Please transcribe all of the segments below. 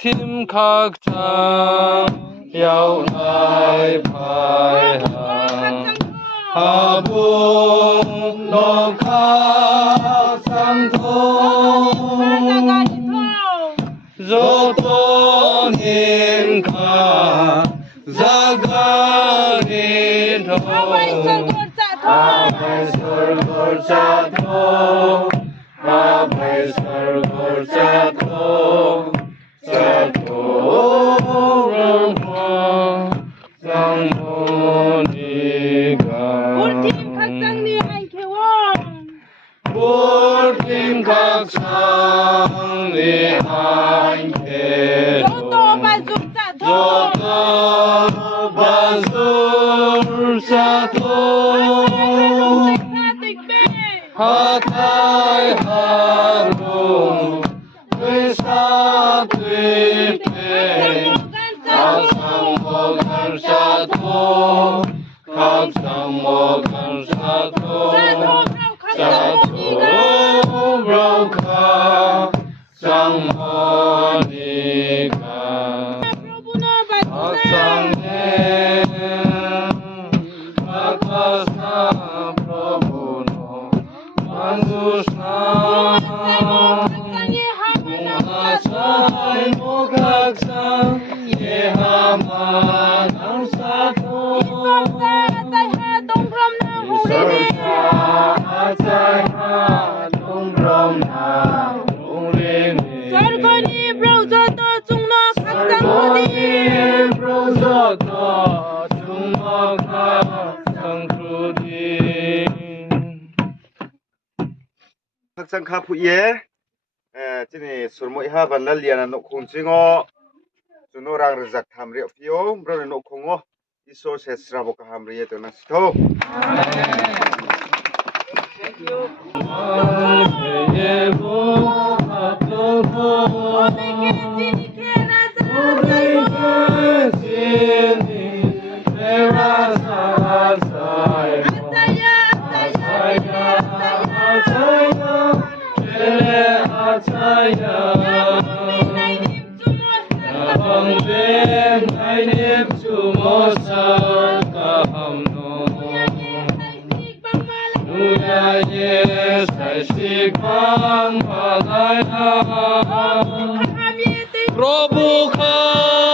team 각자 야우나이 파이하 하분 녹학상통 조또님가 자가리도 아베설골자도 아베설골자도 자도랑과 장모니가 볼팀 각장님 안개원 볼팀 각장님 안개 저도 바술자도 저도 바술자도 하타이 하루 의사되때 각상모간사도 각상모간사도 자도브로카 장모니가 각상네 각하사 프로부노 만두사 공하사이 모각상 예하만 항사도 이설사 아자이하 동그럼나 동리니 설거니 브라우저도 중노 각장무디 브로저도 중목하 상크루디 학생 카푸예 지니 술모이하 반날리아나 노콩징어 주노랑 르작 탐리 피오 브로네 노콩어 이소 세스라보카 함리에 도나스토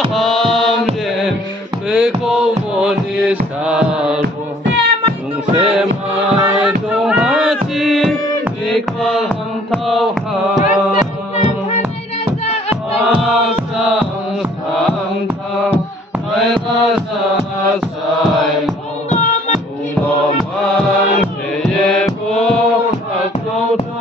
Provocahamre bekomonisaro Semai donghaji nikal hangtauha Asang samtang Airasa saimo Ungoman heyebo akloto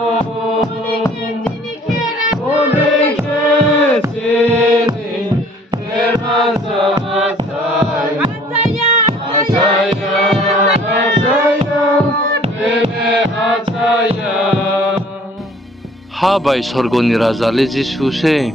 Habai sorgoni razale Jisuse